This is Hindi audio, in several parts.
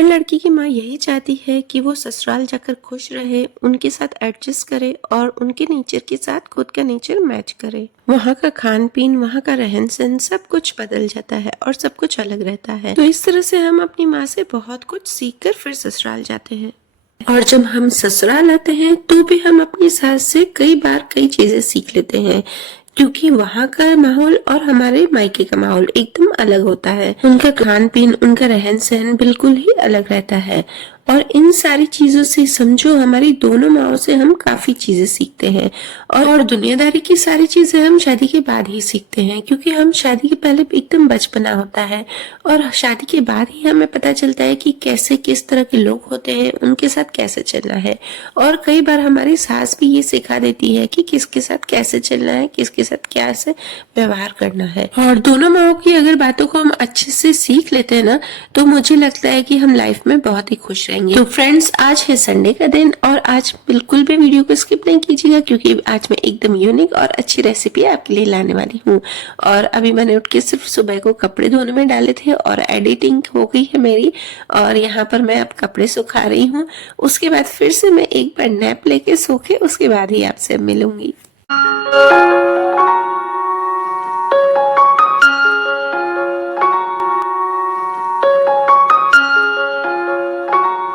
हर लड़की की माँ यही चाहती है कि वो ससुराल जाकर खुश रहे, उनके साथ एडजस्ट करे और उनके नेचर के साथ खुद का नेचर मैच करे। वहाँ का खान पीन, वहाँ का रहन सहन सब कुछ बदल जाता है और सब कुछ अलग रहता है। तो इस तरह से हम अपनी माँ से बहुत कुछ सीख कर फिर ससुराल जाते हैं। और जब हम ससुराल आते हैं तो भी हम अपनी सास से कई बार कई चीजें सीख लेते हैं, क्योंकि वहाँ का माहौल और हमारे मायके का माहौल एकदम अलग होता है। उनका खान पीन, उनका रहन सहन बिल्कुल ही अलग रहता है। और इन सारी चीजों से समझो हमारी दोनों माओं से हम काफी चीजें सीखते हैं। और दुनियादारी की सारी चीजें हम शादी के बाद ही सीखते हैं, क्योंकि हम शादी के पहले एकदम बचपना होता है और शादी के बाद ही हमें पता चलता है कि कैसे किस तरह के लोग होते हैं, उनके साथ कैसे चलना है। और कई बार हमारी सास भी ये सिखा देती है कि किसके साथ कैसे चलना है, किसके साथ कैसे व्यवहार करना है। और दोनों माओं की अगर बातों को हम अच्छे से सीख लेते हैं ना, तो मुझे लगता है कि हम लाइफ में बहुत ही खुश रहेंगे। तो फ्रेंड्स, आज है संडे का दिन और आज बिल्कुल भी वीडियो को स्किप नहीं कीजिएगा, क्योंकि आज मैं एकदम यूनिक और अच्छी रेसिपी आपके लिए लाने वाली हूँ। और अभी मैंने उठ के सिर्फ सुबह को कपड़े धोने में डाले थे और एडिटिंग हो गई है मेरी, और यहाँ पर मैं अब कपड़े सुखा रही हूँ। उसके बाद फिर से मैं एक बार नैप लेके सो के उसके बाद ही आपसे मिलूंगी।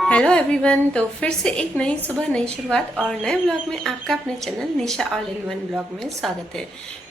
हेलो एवरीवन, तो फिर से एक नई सुबह, नई शुरुआत और नए ब्लॉग में आपका अपने channel Nisha all in one blog में स्वागत है।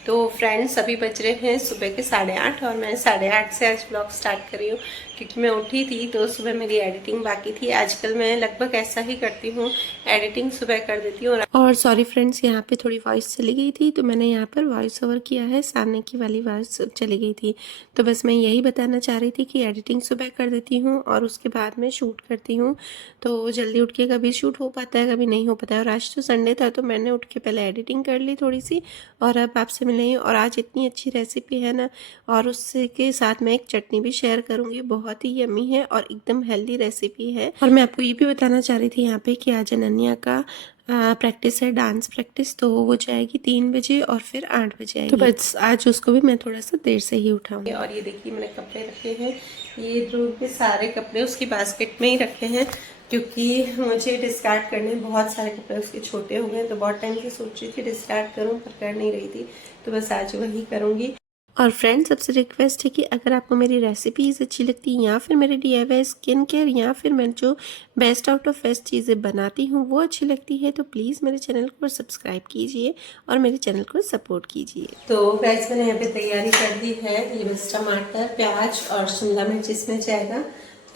तो फ्रेंड्स, अभी बज रहे हैं सुबह के 8:30 और मैं 8:30 से आज ब्लॉग स्टार्ट कर रही हूँ, क्योंकि मैं उठी थी तो सुबह मेरी एडिटिंग बाकी थी। आजकल मैं लगभग ऐसा ही करती हूँ, एडिटिंग सुबह कर देती हूँ। और सॉरी फ्रेंड्स, यहाँ पे थोड़ी वॉइस चली गई थी, तो मैंने यहाँ पर वॉइस ओवर किया है, सामने की वाली वॉइस चली गई थी। तो बस मैं यही बताना चाह रही थी कि एडिटिंग सुबह कर देती हूँ और उसके बाद में शूट करती हूँ। तो जल्दी उठ के कभी शूट हो पाता है, कभी नहीं हो पाता है। और आज तो संडे था तो मैंने उठ के पहले एडिटिंग कर ली थोड़ी सी, और अब आपसे मिल रही हूँ। और आज इतनी अच्छी रेसिपी है ना, और उससे के साथ मैं एक चटनी भी शेयर करूँगी, बहुत ही यमी है और एकदम हेल्दी रेसिपी है। और मैं आपको ये भी बताना चाह रही थी यहाँ पे कि आज अनन्या का प्रैक्टिस है, डांस प्रैक्टिस, तो वो जाएगी 3 बजे और फिर 8 बजे आएगी। तो बस आज उसको भी मैं थोड़ा सा देर से ही उठाऊंगी। और ये देखिए मैंने कपड़े रखे हैं, ये ध्रुव के सारे कपड़े उसकी बास्केट में ही रखे हैं, क्योंकि मुझे डिस्कार्ड करने बहुत सारे कपड़े उसके छोटे हो गए। तो बहुत टाइम से सोच रही थी डिस्कार्ड करूं, पर कर नहीं रही थी, तो बस आज वही करूंगी। और फ्रेंड्स, सबसे रिक्वेस्ट है कि अगर आपको मेरी रेसिपीज़ अच्छी लगती हैं, या फिर मेरे DIY स्किन केयर, या फिर मैं जो बेस्ट आउट ऑफ वेस्ट चीज़ें बनाती हूँ वो अच्छी लगती है, तो प्लीज़ मेरे चैनल को सब्सक्राइब कीजिए और मेरे चैनल को सपोर्ट कीजिए। तो गाइस, मैंने यहाँ पे तैयारी कर दी है। ये बस टमाटर, प्याज और शिमला मिर्च इसमें जाएगा,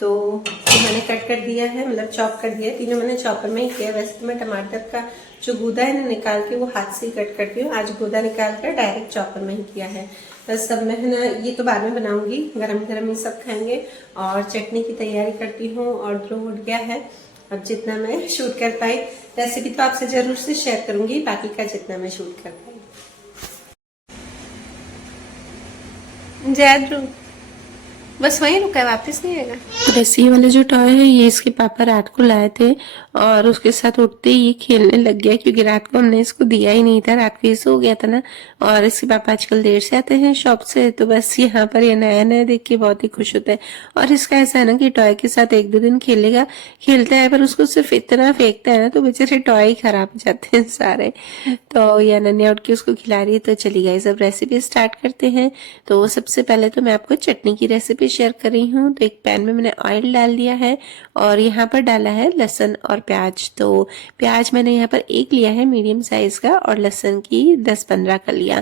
तो मैंने कट कर दिया है, मतलब चॉप कर दिया है। तीनों मैंने चॉपर में ही किया। वैसे तो मैं टमाटर का जो गूदा है ना निकाल के वो हाथ से ही कट करती हूँ, आज गूदा निकाल कर डायरेक्ट चॉपर में ही किया है। बस सब मैं है ना, ये तो बाद में बनाऊंगी, गरम गरम ही सब खाएंगे। और चटनी की तैयारी करती हूँ, और ध्रुव उठ गया है। अब जितना मैं शूट कर पाई, रेसिपी तो आपसे जरूर से शेयर करूंगी, बाकी का जितना मैं शूट कर पाई। जय ध्रुव, बस वहीं रुका है, वापस नहीं आएगा। बस ये वाले जो टॉय है, ये इसके पापा रात को लाए थे और उसके साथ उठते ही ये खेलने लग गया, क्योंकि रात को हमने इसको दिया ही नहीं था, रात को ये सो गया था ना। और इसके पापा आजकल देर से आते हैं शॉप से, तो बस यहाँ पर ये नया नया देख के बहुत ही खुश होता है। और इसका ऐसा है ना कि टॉय के साथ 1-2 दिन खेलेगा, खेलता है, पर उसको सिर्फ इतना फेंकता है ना, तो बेचारे टॉय ही खराब हो जाते हैं सारे। तो ये अनन्या उठ के उसको खिला रही है। तो चली गई, सब रेसिपी स्टार्ट करते हैं। तो सबसे पहले तो मैं आपको चटनी की रेसिपी शेयर कर रही हूँ। तो एक पैन में मैंने ऑयल डाल दिया है और यहाँ पर डाला है लहसुन और प्याज। तो प्याज मैंने यहाँ पर 1 लिया है मीडियम साइज का, और लहसुन की 10-15 कलियां।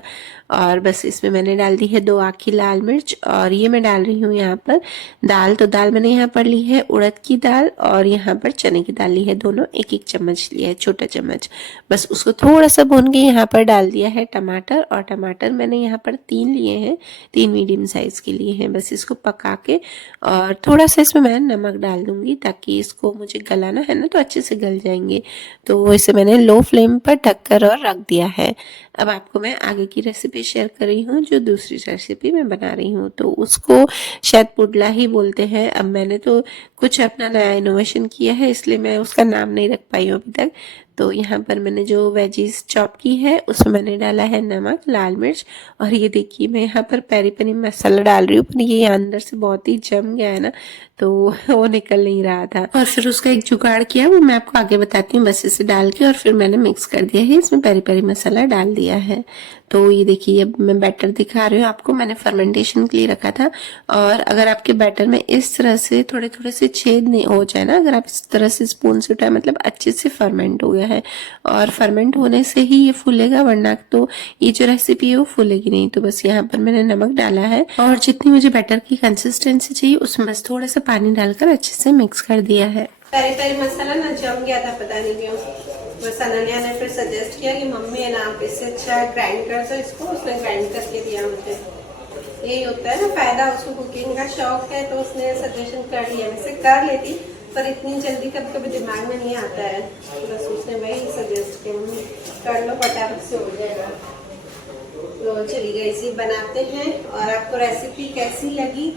और बस इसमें मैंने डाल दी है 2 आखी लाल मिर्च, और ये मैं डाल रही हूँ यहाँ पर दाल। तो दाल मैंने यहाँ पर ली है उड़द की दाल, और यहाँ पर चने की दाल ली है, दोनों 1-1 चम्मच लिया है, छोटा चम्मच। बस उसको थोड़ा सा भून के यहाँ पर डाल दिया है टमाटर, और टमाटर मैंने यहाँ पर 3 लिए हैं, 3 मीडियम साइज के लिए हैं। बस इसको पका के, और थोड़ा सा इसमें मैं नमक डाल दूंगी, ताकि इसको मुझे गलाना है ना, तो अच्छे से गल जाएंगे। तो इसे मैंने लो फ्लेम पर ढककर और रख दिया है। अब आपको मैं आगे की रेसिपी शेयर कर रही हूँ, जो दूसरी रेसिपी मैं बना रही हूँ, तो उसको शायद पुडला ही बोलते हैं। अब मैंने तो कुछ अपना नया इनोवेशन किया है, इसलिए मैं उसका नाम नहीं रख पाई हूँ अभी तक। तो यहाँ पर मैंने जो वेजीज चॉप की है उसमें मैंने डाला है नमक, लाल मिर्च, और ये देखिए मैं यहाँ पर पेरी पेरी मसाला डाल रही हूँ, पर ये अंदर से बहुत ही जम गया है ना, तो वो निकल नहीं रहा था। और फिर उसका एक जुगाड़ किया, वो मैं आपको आगे बताती हूँ। बस इसे डाल के और फिर मैंने मिक्स कर दिया है, इसमें पेरी पेरी मसाला डाल दिया है। तो ये देखिए अब मैं बैटर दिखा रही हूँ आपको, मैंने फर्मेंटेशन के लिए रखा था। और अगर आपके बैटर में इस तरह से थोड़े थोड़े से छेद नहीं हो जाए ना, अगर आप इस तरह से स्पून से उठाए, मतलब अच्छे से फर्मेंट हो गया है। और फर्मेंट होने से ही ये फूलेगा, वरना तो ये जो रेसिपी है वो फूलेगी नहीं। तो बस यहाँ पर मैंने नमक डाला है और जितनी मुझे बैटर की कंसिस्टेंसी चाहिए उसमें बस थोड़ा सा पानी डालकर अच्छे से मिक्स कर दिया है। पेरी पेरी मसाला ना जम गया था, पता नहीं क्यों। बस अनन्या ने फिर सजेस्ट किया कि मम्मी है ना आप इससे अच्छा ग्राइंड कर दो इसको, उसने ग्राइंड करके दिया मुझे। यही होता है ना फायदा, उसको कुकिंग का शौक है तो उसने सजेशन कर दिया। वैसे कर लेती पर इतनी जल्दी कभी कभी दिमाग में नहीं आता है, बस उसने वही सजेस्ट किया मम्मी कर लो फटाफट से हो जाएगा। तो चलिए इसी बनाते हैं। और आपको रेसिपी कैसी लगी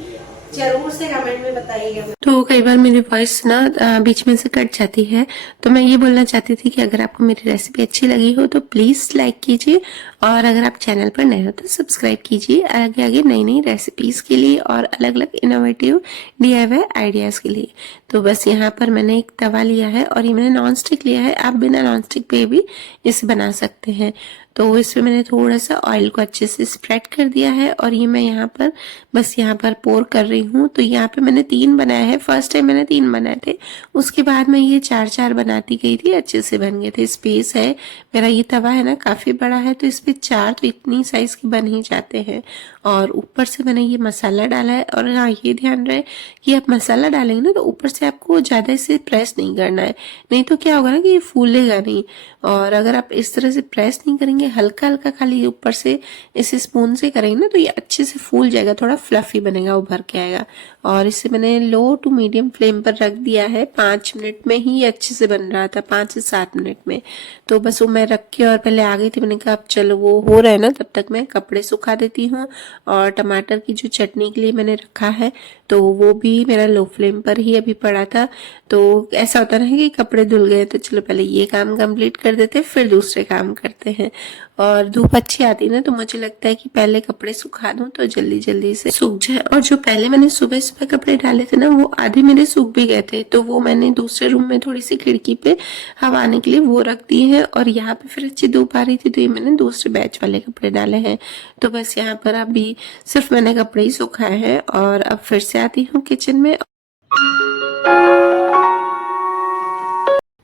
जरूर से कमेंट में बताइएगा। तो कई बार मेरी वॉइस ना बीच में से कट जाती है, तो मैं ये बोलना चाहती थी कि अगर आपको मेरी रेसिपी अच्छी लगी हो तो प्लीज लाइक कीजिए, और अगर आप चैनल पर नए हो तो सब्सक्राइब कीजिए आगे आगे नई नई रेसिपीज के लिए और अलग अलग इनोवेटिव DIY आइडियाज के लिए। तो बस यहाँ पर मैंने एक तवा लिया है और ये मैंने नॉन स्टिक लिया है, आप बिना नॉन स्टिक पे भी इसे बना सकते हैं। तो इसमें मैंने थोड़ा सा ऑयल को अच्छे से स्प्रेड कर दिया है और ये मैं यहाँ पर बस यहाँ पर पोर कर रही हूँ। तो यहाँ पे मैंने 3 बनाए हैं, फर्स्ट टाइम मैंने 3 बनाए थे, उसके बाद मैं ये 4-4 बनाती गई थी, अच्छे से बन गए थे। स्पेस है, मेरा ये तवा है ना काफी बड़ा है, तो इस पे 4 तो इतनी साइज के बन ही जाते हैं। और ऊपर से मैंने ये मसाला डाला है। और हाँ ये ध्यान रहे कि आप मसाला डालेंगे ना तो ऊपर से आपको ज्यादा इसे प्रेस नहीं करना है, नहीं तो क्या होगा ना कि ये फूलेगा नहीं। और अगर आप इस तरह से प्रेस नहीं करेंगे, हल्का हल्का खाली ऊपर से इसे स्पून से करेंगे ना, तो ये अच्छे से फूल जाएगा, थोड़ा फ्लफी बनेगा, उभर के आएगा। और इसे मैंने लो टू मीडियम फ्लेम पर रख दिया है, 5 मिनट में ही अच्छे से बन रहा था, 5 से 7 मिनट में। तो बस वो मैं रख के और पहले आ गई थी, मैंने कहा अब चलो वो हो रहा है ना, तब तक मैं कपड़े सुखा देती हूँ। और टमाटर की जो चटनी के लिए मैंने रखा है तो वो भी मेरा लो फ्लेम पर ही अभी पड़ा था। तो ऐसा होता है कि कपड़े धुल गए तो चलो पहले ये काम कंप्लीट कर देते फिर दूसरे काम करते हैं। और धूप अच्छी आती है ना, तो मुझे लगता है कि पहले कपड़े सुखा दूं तो जल्दी जल्दी से सूख जाए। और जो पहले मैंने सुबह सुबह कपड़े डाले थे ना, वो आधे मेरे सूख भी गए थे, तो वो मैंने दूसरे रूम में थोड़ी सी खिड़की पे हवा आने के लिए वो रख दिए हैं। और यहाँ पे फिर अच्छी धूप आ रही थी तो ये मैंने दूसरे बैच वाले कपड़े डाले हैं। तो बस यहाँ पर अभी सिर्फ मैंने कपड़े ही सुखाए हैं। और अब फिर से आती हूँ किचन में।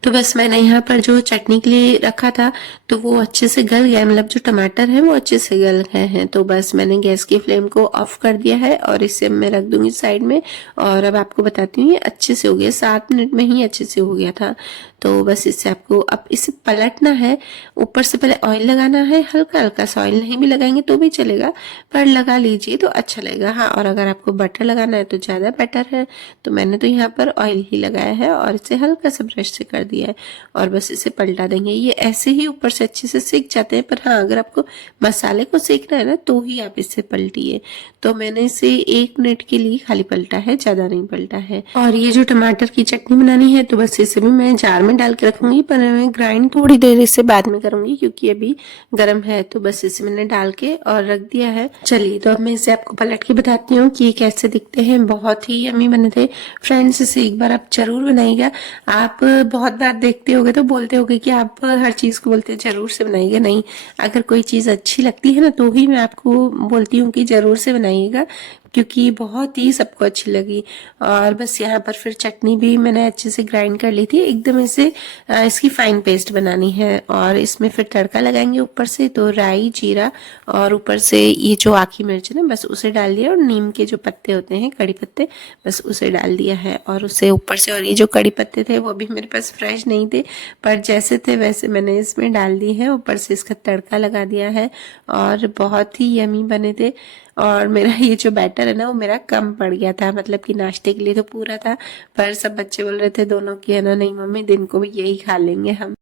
तो बस मैंने यहाँ पर जो चटनी के लिए रखा था तो वो अच्छे से गल गया, मतलब जो टमाटर है वो अच्छे से गल गए हैं। तो बस मैंने गैस की फ्लेम को ऑफ कर दिया है और इसे मैं रख दूंगी साइड में। और अब आपको बताती हूँ ये अच्छे से हो गया, 7 मिनट में ही अच्छे से हो गया था। तो बस इससे आपको अब इसे पलटना है, ऊपर से पहले ऑयल लगाना है, हल्का हल्का सा ऑयल, नहीं भी लगाएंगे तो भी चलेगा पर लगा लीजिए तो अच्छा लगेगा। हाँ, और अगर आपको बटर लगाना है तो ज्यादा बेटर है। तो मैंने तो यहाँ पर ऑयल ही लगाया है और इसे हल्का सा ब्रश से कर दिया है और बस इसे पलटा देंगे। ये ऐसे ही ऊपर से अच्छे से सीख जाते हैं, पर हाँ अगर आपको मसाले को सेकना है ना तो ही आप इसे पलटिए। तो मैंने इसे 1 मिनट के लिए खाली पलटा है, ज्यादा नहीं पलटा है। और ये जो टमाटर की चटनी बनानी है तो बस इसे भी मैं जार में डाल के रखूंगी, पर मैं ग्राइंड थोड़ी देर इसे बाद में करूंगी क्योंकि अभी गर्म है। तो बस इसे मैंने डाल के और रख दिया है। चलिए तो अब मैं इसे आपको पलट के बताती हूँ कि ये कैसे दिखते हैं। बहुत ही यम्मी बने थे फ्रेंड्स, इसे एक बार आप जरूर बनाइएगा। आप बहुत बार देखते होगे तो बोलते होगे कि आप हर चीज को बोलते हैं जरूर से बनाइएगा, नहीं, अगर कोई चीज अच्छी लगती है ना तो ही मैं आपको बोलती हूँ कि जरूर से बनाइएगा, क्योंकि बहुत ही सबको अच्छी लगी। और बस यहाँ पर फिर चटनी भी मैंने अच्छे से ग्राइंड कर ली थी, एकदम इसे इसकी फाइन पेस्ट बनानी है। और इसमें फिर तड़का लगाएंगे ऊपर से, तो राई, जीरा और ऊपर से ये जो आखी मिर्च है ना बस उसे डाल दिया, और नीम के जो पत्ते होते हैं कड़ी पत्ते बस उसे डाल दिया है और उसे ऊपर से। और ये जो कड़ी पत्ते थे वो भी मेरे पास फ्रेश नहीं थे, पर जैसे थे वैसे मैंने इसमें डाल दिए हैं, ऊपर से इसका तड़का लगा दिया है और बहुत ही यमी बने थे। और मेरा ये जो बैटर है ना वो मेरा कम पड़ गया था, मतलब कि नाश्ते के लिए तो पूरा था, पर सब बच्चे बोल रहे थे दोनों की है ना, नहीं मम्मी दिन को भी यही खा लेंगे हम।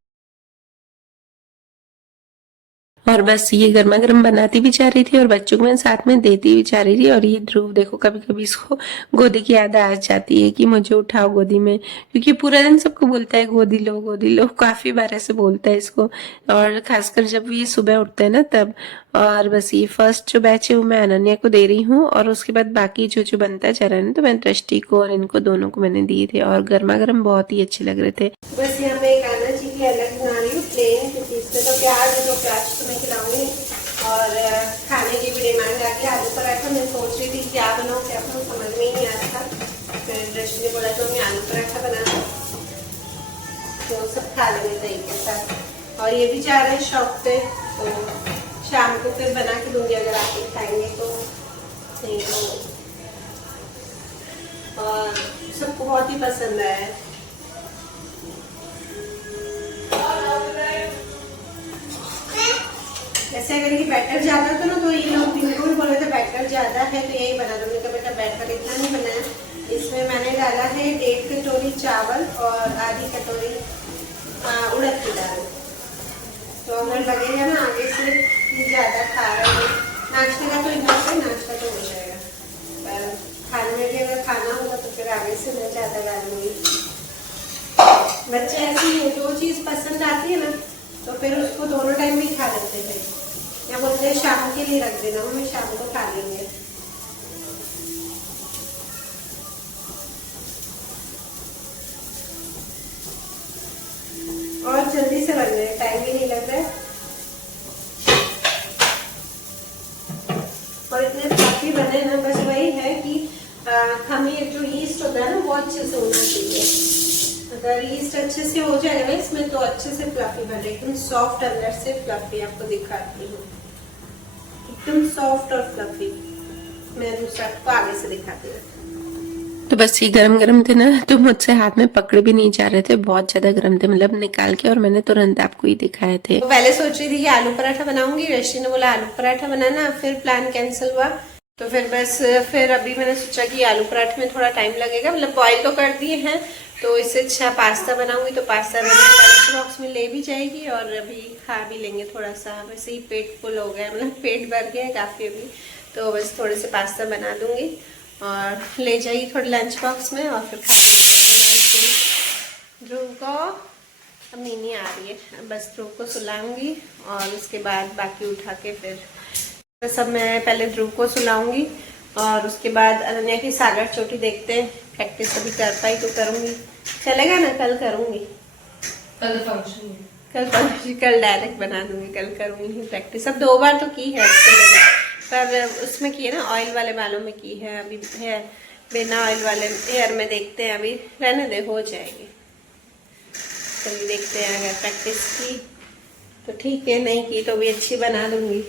और बस ये गर्मा गर्म बनाती भी जा रही थी और बच्चों को मैं साथ में देती भी जा रही थी। और ये ध्रुव देखो कभी कभी इसको गोदी की याद आ जाती है कि मुझे उठाओ गोदी में, क्योंकि पूरा दिन सबको बोलता है गोदी लो, काफी बार ऐसे बोलता है इसको। और खासकर जब ये सुबह उठते हैं ना तब। और बस ये फर्स्ट जो बैच है वो मैं अनन्या को दे रही हूँ, और उसके बाद बाकी जो जो बनता जा रहा है ना तो मैं दृष्टि को और इनको दोनों को मैंने दिए थे, और गर्मा गर्म बहुत ही अच्छे लग रहे थे। बस यहाँ मैं एक आना जी की अलग बना रही हूँ प्लेन, क्योंकि इसमें तो प्याज तो मैं खिलाऊंगी। और खाने की भी डिमांड आ गई आलू पराठा। मैं सोच रही थी क्या बनाऊँ समझ में ही नहीं आ रहा था। फिर दृष्टि ने बोला तो मैं आलू पराठा बना तो सब खा लेंगे दही के साथ। और ये भी जा रहे हैं शॉप पे, तो शाम को फिर बना के दूंगी अगर आप खाएंगे तो। नहीं तो और सबको बहुत ही पसंद आया है। ऐसे अगर ये बैटर ज्यादा था ना तो ये लोग बिल्कुल बोल रहे थे बैटर ज्यादा है तो यही बना दो। मैंने बेटा बैटर इतना नहीं बनाया। इसमें मैंने डाला है 1.5 कटोरी चावल और आधी कटोरी उड़द की दाल। तो अगर लगेगा ना आगे से ज्यादा खा रहे हैं नाश्ते का तो इतना से नाश्ता तो हो जाएगा, पर खाने में भी अगर खाना होगा तो फिर आगे से मैं ज्यादा डालूंगी। बच्चे ऐसी है जो चीज पसंद आती है ना तो फिर उसको दोनों टाइम भी खा लेते थे, या बोलते हैं शाम के लिए रख देना, हमें शाम को खा लेंगे। और जल्दी से बन रहे, टाइम भी नहीं लग रहा है और इतने फ्लफी बने ना। बस वही है कि खमीर जो यीस्ट होता है ना वो अच्छे से होना चाहिए। अगर यीस्ट अच्छे से हो जाएगा ना इसमें तो अच्छे से फ्लफी बने, एकदम सॉफ्ट अंदर से फ्लफी। आपको दिखाती हूँ एकदम सॉफ्ट और फ्लफी। मैं दूसरा आपको आगे से दिखाती हूँ। तो बस ये गरम गरम थे ना तो मुझसे हाथ में पकड़े भी नहीं जा रहे थे, बहुत ज्यादा गरम थे, मतलब निकाल के और मैंने तुरंत आपको ही दिखाए थे। तो पहले सोच रही थी कि आलू पराठा बनाऊंगी, ऋषि ने बोला आलू पराठा बनाना, फिर प्लान कैंसिल हुआ। तो फिर अभी मैंने सोचा कि आलू पराठे में थोड़ा टाइम लगेगा, मतलब बॉईल तो कर दिए हैं तो इससे अच्छा पास्ता बनाऊंगी तो पास्ता लंच बॉक्स में ले भी जाएगी और अभी खा भी लेंगे थोड़ा सा। वैसे ही पेट फुल हो गया, मतलब पेट भर गया है काफ़ी अभी, तो बस थोड़े से पास्ता बना दूंगी और ले जाइए थोड़े लंच बॉक्स में और फिर खा लेंगे। ध्रुव को अब नीनी आ रही है, बस ध्रुव को सुलाऊंगी और उसके बाद बाकी उठा के फिर तो सब मैं पहले ध्रुव को सुलाऊंगी और उसके बाद अनन्या की सागर चोटी देखते हैं। प्रैक्टिस अभी कर पाई तो करूंगी, चलेगा ना? कल करूंगी, कल फंक्शन कल डायरेक्ट बना दूंगी, कल करूंगी प्रैक्टिस। अब 2 बार तो की है पर उसमें की है ना ऑयल वाले बालों में की है, अभी है बिना ऑयल वाले हेयर में देखते हैं, अभी रहने दे हो जाएगी। चलिए देखते हैं, अगर प्रैक्टिस की तो ठीक है, नहीं की तो भी अच्छी बना दूंगी।